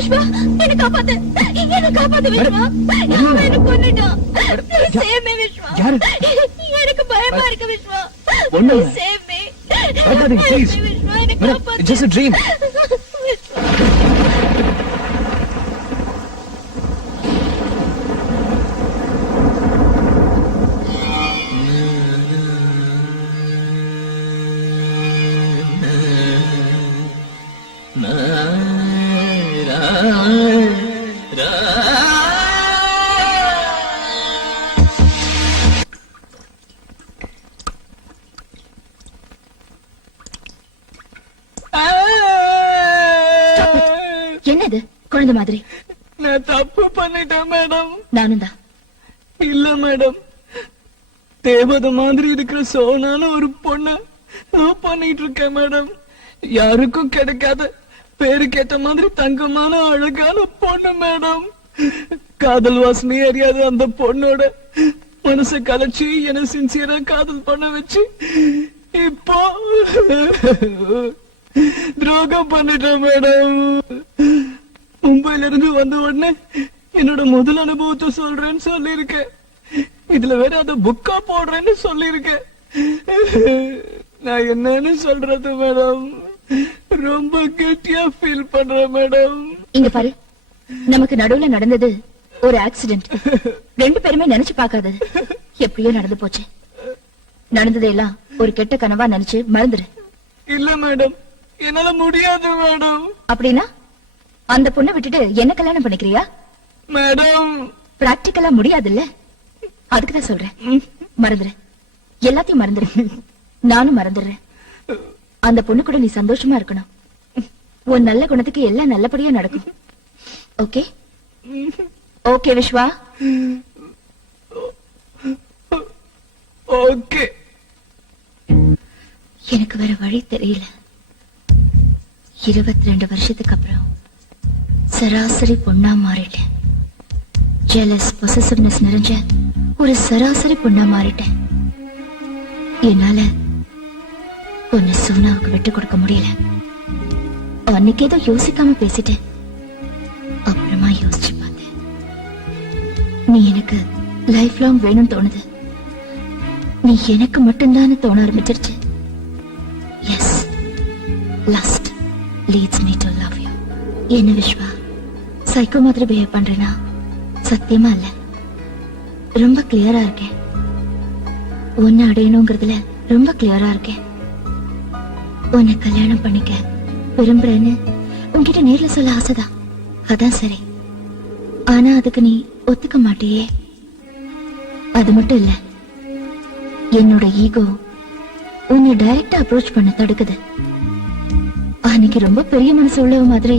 விஷ்வா, என்ன காப்பாத்து, என்ன காப்பாத்து விஷ்வா. அவன் என்ன கொன்னுட்டான். Save me Vishwa. எனக்கு பயமா இருக்கு Vishwa. Save me. Please. It's just a dream. என்னது குழந்தை மாதிரி? நான் தப்பு பண்ணிட்டேன் மேடம். நானும் தான். இல்ல மேடம், தேவதை மாதிரி இருக்கிற சோனான ஒரு பொண்ண லவ் பண்ணிட்டு இருக்கேன் மேடம். யாருக்கும் கிடைக்காத பேருக்கேத்த மாதிரி தங்கமான அழகான பொண்ணு மேடம். காதல் வாசனை அறியாத அந்த பொண்ணோட மனசை கலைச்சு என்ன சின்சியரா காதல் பண்ண வச்சு இப்போ துரோகம் பண்ணிட்டேன் மேடம். மும்பைல இருந்து வந்த உடனே என்னோட முதல் அனுபவத்தை சொல்றேன்னு சொல்லிருக்கேன். இதுல வேற அத புக்கா போடுறேன்னு சொல்லிருக்கேன். நான் என்னன்னு சொல்றது மேடம்? ரொம்ப கெட்டியா ஃபீல் பண்றேன் மேடம். இங்க பாரு, நமக்கு நடுவுல நடந்தது ஒரு ஆக்சிடென்ட். ரெண்டு பேருமே நினைச்சு பார்க்காதது எப்படியோ நடந்து போச்சு. நடந்ததெல்லாம் ஒரு கெட்ட கனவா நினைச்சு மறந்துரு. இல்ல மேடம், என்னால முடியாது மேடம். அப்படின்னா அந்த பொண்ணை விட்டுட்டு என்ன கல்யாணம் பண்ணிக்கிறியா? மேடம், பிராக்டிக்கலா முடியாதுல்ல, அதுக்குதான் சொல்றேன். மறந்துரு, எல்லாத்தையும் மறந்துரு. நானும் மறந்துடுறேன். அந்த பொண்ணு கூட நீ சந்தோஷமா இருக்கணும். உன் நல்ல குணத்துக்கு எல்லாம் நல்லபடியா நடக்கும். Okay okay Vishwa? ஓகே. எனக்கு வேற வழி தெரியல. 22 வருஷத்துக்கு அப்புறம் சராசரி பொண்ணா மாறிட்டேன். ஜெலஸ் பொசசிவ்னஸ் நிறைஞ்ச ஒரு சராசரி பொண்ணா மாறிட்டேன். என்னால பொண்ணு சோனாவுக்கு விட்டு கொடுக்க முடியல. அன்னைக்கு ஏதோ யோசிக்காம பேசிட்டேன். அப்புறமா யோசிச்சு பார்த்தேன். நீ எனக்கு லைஃப் லாங் வேணும்னு தோணுது. நீ எனக்கு மட்டும்தான் தோண ஆரம்பிச்சிருச்சு. Yes, lust leads me to love you. என்ன விஷ்வா, சைக்கோ மாதிரி பிஹேவ் பண்றேனா? சத்தியமா இல்ல, ரொம்ப கிளியரா இருக்கேன். உன்னை அடையணுங்கிறதுல ரொம்ப கிளியரா இருக்கேன். உன்னை கல்யாணம் பண்ணிக்க விரும்புறேன்னு உன்கிட்ட நேர்ல சொல்ல ஆசைதான். அதான் சரி. ஆனா அதுக்கு நீ ஒத்துக்க மாட்டியே. அது மட்டும் இல்ல, என்னோட ஈகோ உன்னை டைரக்டா அப்ரோச் பண்ண தடுக்குது. அன்னைக்கு ரொம்ப பெரிய மனசு உள்ளவ மாதிரி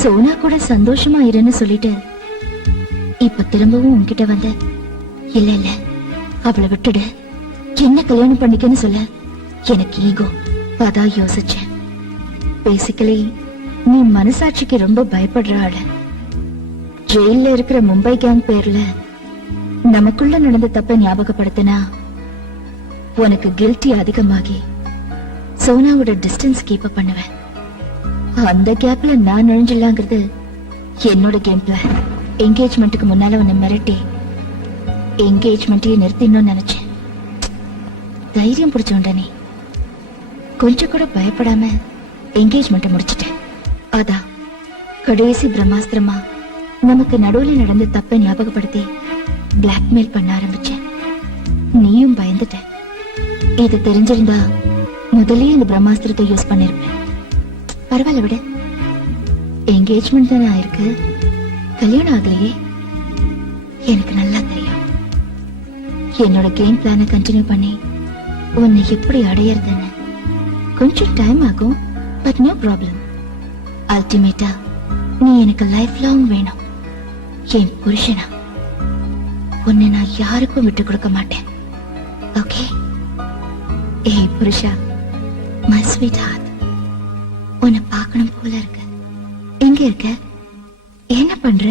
சோனா கூட சந்தோஷமா இருன்னு சொல்லிட்டு இப்ப திரும்பவும் உன்கிட்ட வந்த இல்ல இல்ல அவளை விட்டுடு, என்ன கல்யாணம் பண்ணிக்கன்னு சொல்ல எனக்கு ஈகோ. அதான் யோசிச்சேன். பேசிக்கலி நீ மனசாட்சிக்கு ரொம்ப பயப்படுற ஆளு. ஜெயில இருக்கிற மும்பை கேங் பேர்ல நமக்குள்ள நடந்த தப்ப ஞாபகப்படுத்தினா உனக்கு கில்ட்டி அதிகமாகி சோனாவோட டிஸ்டன்ஸ் கீப் அப் பண்ணுவேன். அந்த கேப்ல நான் நுழைஞ்சிடலாங்கிறது என்னோட கேம் பிளான். என்கேஜ்மெண்ட்டுக்கு முன்னால உன்னை மிரட்டி என்கேஜ்மெண்ட்டையே நிறுத்திடணும்னு நினைச்சேன். தைரியம் பிடிச்சோண்ட நீ கொஞ்சம் கூட பயப்படாம என்கேஜ்மெண்ட்டை முடிச்சிட்டேன். அதான் கடைசி பிரம்மாஸ்திரமா நமக்கு நடுவுல நடந்த தப்பை ஞாபகப்படுத்தி பிளாக்மெயில் பண்ண ஆரம்பிச்சேன். நீயும் பயந்துட்ட. இது தெரிஞ்சிருந்தா முதலே இந்த பிரம்மாஸ்திரத்தை யூஸ் பண்ணிருப்பேன். பரவாயில்ல விட, என்கேஜ்மெண்ட் தானே ஆயிருக்கு, கல்யாணம் ஆகலையே. எனக்கு நல்லா தெரியும். என்னோட கேம் பிளானை கண்டினியூ பண்ணி உன்னை எப்படி அடையறதுன்னு கொஞ்சம் டைம் ஆகும். But no problem. அல்டிமேட்டா நீ எனக்கு லைஃப் லாங் வேணும். என் புருஷனா உன்னை நான் யாருக்கும் விட்டு கொடுக்க மாட்டேன். ஓகே? ஏய் புருஷா, மை ஸ்வீட் ஹார்ட், உன்னை பார்க்கணும் போல இருக்கு. எங்க இருக்க? என்ன பண்ற?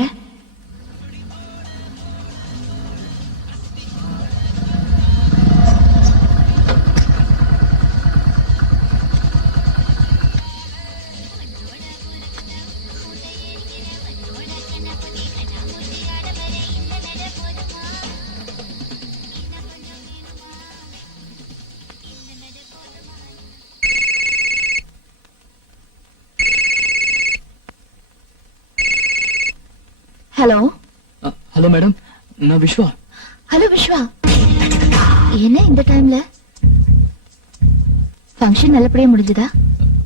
ஹலோ ஹலோ மேடம், நான் விஸ்வா. ஹலோ விஸ்வா, என்ன இந்த டைம்ல? ஃபங்க்ஷன் நல்லபடியா முடிஞ்சதா?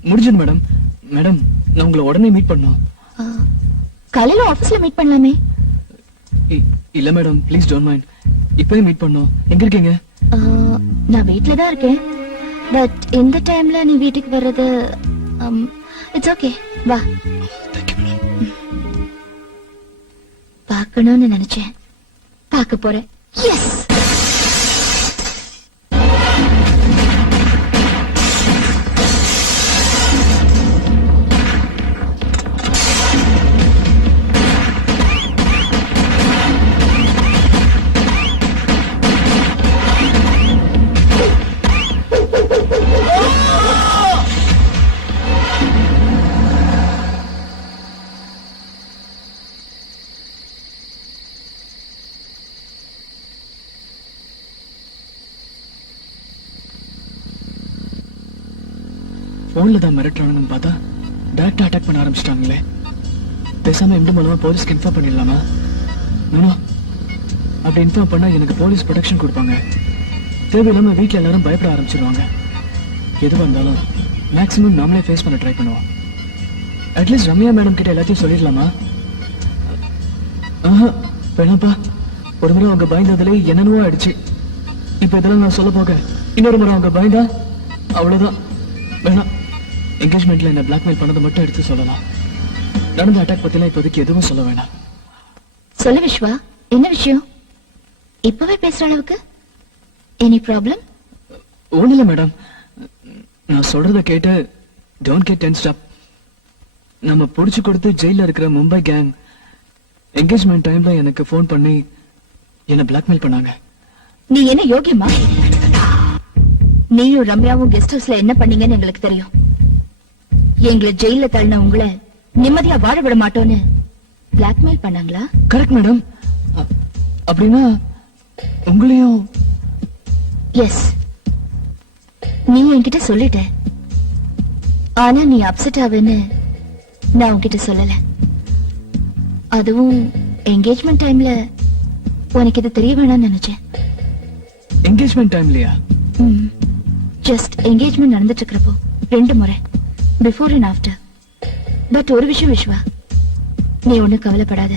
முடிஞ்சது மேடம். மேடம், நான் உங்களை உடனே மீட் பண்ணோம். ஆ, காலையில ஆபீஸ்ல மீட் பண்ணலாமே. இல்ல மேடம், ப்ளீஸ் டோன்ட் மைண்ட். இப்பவே மீட் பண்ணோம். எங்க இருக்கீங்க? ஆ, நான் வீட்ல தான் இருக்கேன். பட் இந்த டைம்ல நீ வீட்டுக்கு வர்றது இட்ஸ் ஓகே. வா, தேங்க்யூ மேடம். பார்க்கணும்னு நினைச்சேன், பார்க்க போறேன். எஸ். போன்ல தான் மிரட்டுறானுங்கன்னு பார்த்தா டைரக்டா அட்டாக் பண்ண ஆரம்பிச்சிட்டாங்களே. பேசாம எந்த மூலமா போலீஸ்க்கு இன்ஃபார்ம் பண்ணிடலாமா? நோ, அப்படி இன்ஃபார்ம் பண்ணா எனக்கு போலீஸ் ப்ரொடெக்ஷன் கொடுப்பாங்க. தேவையில்லாம வீட்டுல எல்லாரும் பயப்பட ஆரம்பிச்சிருவாங்க. எதுவா இருந்தாலும் மேக்ஸிமம் நாமளே ஃபேஸ் பண்ண ட்ரை பண்ணுவோம். அட்லீஸ்ட் ரம்யா மேடம் கிட்ட எல்லாத்தையும் சொல்லிடலாமா? வேணாப்பா, ஒரு முறை அவங்க பயந்ததுல என்னென்னவோ ஆயிடுச்சு. இப்ப இதெல்லாம் நான் சொல்ல போக இன்னொரு முறை அவங்க பயந்தா அவ்வளவுதான். வேணாம், என்கேஜ்மெண்ட்ல என்ன பிளாக்மெயில் பண்ணதை மட்டும் எடுத்து சொல்லலாம். நடந்த அட்டாக் பத்திலாம் இப்போதைக்கு எதுவும் சொல்ல வேணாம். சொல்லு விஸ்வா, என்ன விஷயம்? இப்பவே பேசுற அளவுக்கு எனி ப்ராப்ளம்? ஒண்ணு இல்ல மேடம், நான் சொல்றத கேட்டு டோன்ட் கெட் டென்ஸ்ட் அப். நம்ம புடிச்சு கொடுத்து ஜெயில இருக்கிற மும்பை கேங் என்கேஜ்மெண்ட் டைம்ல எனக்கு ஃபோன் பண்ணி என்ன பிளாக்மெயில் பண்ணாங்க. நீ என்ன யோகியமா? நீயும் ரம்யாவும் கெஸ்ட் ஹவுஸ்ல என்ன பண்ணீங்கன்னு எங்களுக்கு தெரியும். எங்களை ஜெயில தள்ளின உங்களை நிம்மதியா வாழ விட மாட்டோன்னு பிளாக்மெயில் பண்ணாங்களா? Correct madam. அப்படின்னா உங்களையும்? எஸ், நீ என்கிட்ட சொல்லிட்ட. ஆனா நீ அப்செட் ஆவேன்னு நான் உன்கிட்ட சொல்லல. அதுவும் என்கேஜ்மெண்ட் டைம்ல உனக்கு இது தெரிய வேணாம்னு நினைச்சேன். என்கேஜ்மெண்ட் டைம்லயா? ஜஸ்ட் என்கேஜ்மெண்ட் நடந்துட்டு இருக்கிறப்போ 2 முறை, பிஃபோர் அண்ட் ஆஃப்டர். பட் ஒரு விஷயம் விஸ்வா, நீ ஒண்ணும் கவலைப்படாத.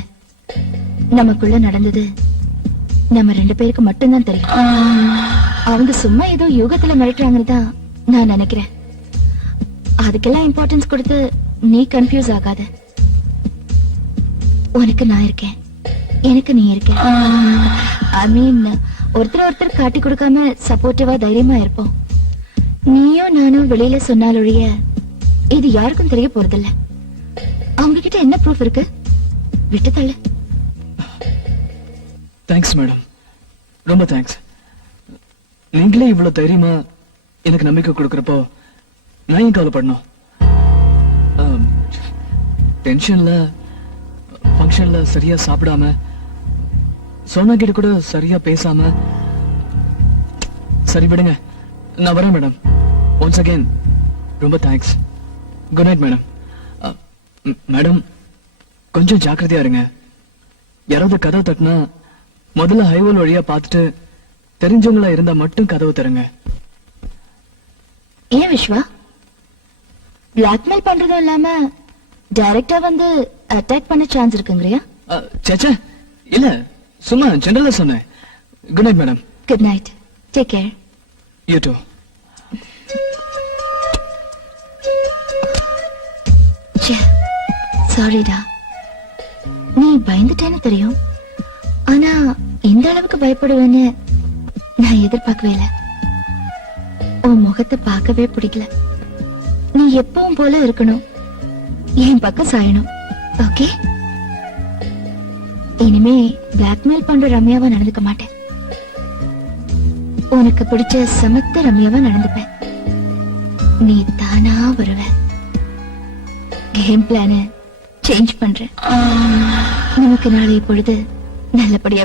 நமக்குள்ள நடந்தது நம்ம 2 பேருக்கு மட்டும்தான் தெரியும். அவங்க சும்மா ஏதோ யோகத்துல மிரட்டுறாங்கன்னு தான் நான் நினைக்கிறேன். அதுக்கெல்லாம் இம்பார்ட்டன்ஸ் கொடுத்து நீ கன்ஃபியூஸ் ஆகாத. உனக்கு நான் இருக்கேன், எனக்கு நீ இருக்க. ஐ மீன், ஒருத்தர் காட்டி கொடுக்காம சப்போர்ட்டிவா தைரியமா இருப்போம். நீயும் நானும் வெளியில சொன்னாலொழிய இது யாருக்கும் தெரிய போறதில்ல. அவங்க கிட்ட என்ன ப்ரூஃப் இருக்கு? விட்டு தள்ளு. தேங்க்ஸ் மேடம், ரொம்ப தேங்க்ஸ். நீங்களே இவ்வளவு தைரியமா எனக்கு நம்பிக்கை கொடுக்கறப்போ நான் ஏன் கவலைப்படணும்? டென்ஷன்ல ஃபங்க்ஷன்ல சரியா சாப்பிடாம, சோனா கிட்ட கூட சரியா பேசாம. சரி விடுங்க, நான் வரேன் மேடம். ஒன்ஸ் அகைன் ரொம்ப thanks. Good night madam. Madam, கொஞ்சம் ஜாக்கிரதையா இருங்க. யாராவது கதவு தட்டினா முதல்ல ஹைவேல் வழியா பார்த்துட்டு தெரிஞ்சவங்களா இருந்தா மட்டும் கதவு தருங்க. ஏன் விஸ்வா, பிளாக்மெயில் பண்றதும் இல்லாம டைரக்டா வந்து அட்டாக் பண்ண சான்ஸ் இருக்குங்கறியா? சேச்சே, இல்ல, சும்மா ஜெனரலா சொன்னேன். Good night madam. Good night, take care. You too. சாரிடா, நீ பயந்துட்டேன்னு தெரியும். ஆனா இந்த அளவுக்கு பயப்படுவேன்னு நான் எதிர்பார்க்கவே இல்லை. உன் முகத்தை பார்க்கவே பிடிக்கல. நீ எப்பவும் போல இருக்கணும், என் பக்கம் சாயணும். ஓகே? இனிமே பிளாக்மெயில் பண்ற ரம்யாவா நடந்துக்க மாட்டேன். உனக்கு பிடிச்ச சமத்த ரம்யாவா நடந்துப்பேன். நீ தானா வருவ. கேம் பிளான சேஞ்ச் பண்றேன். நமக்கு நாளை பொழுது நல்லபடியா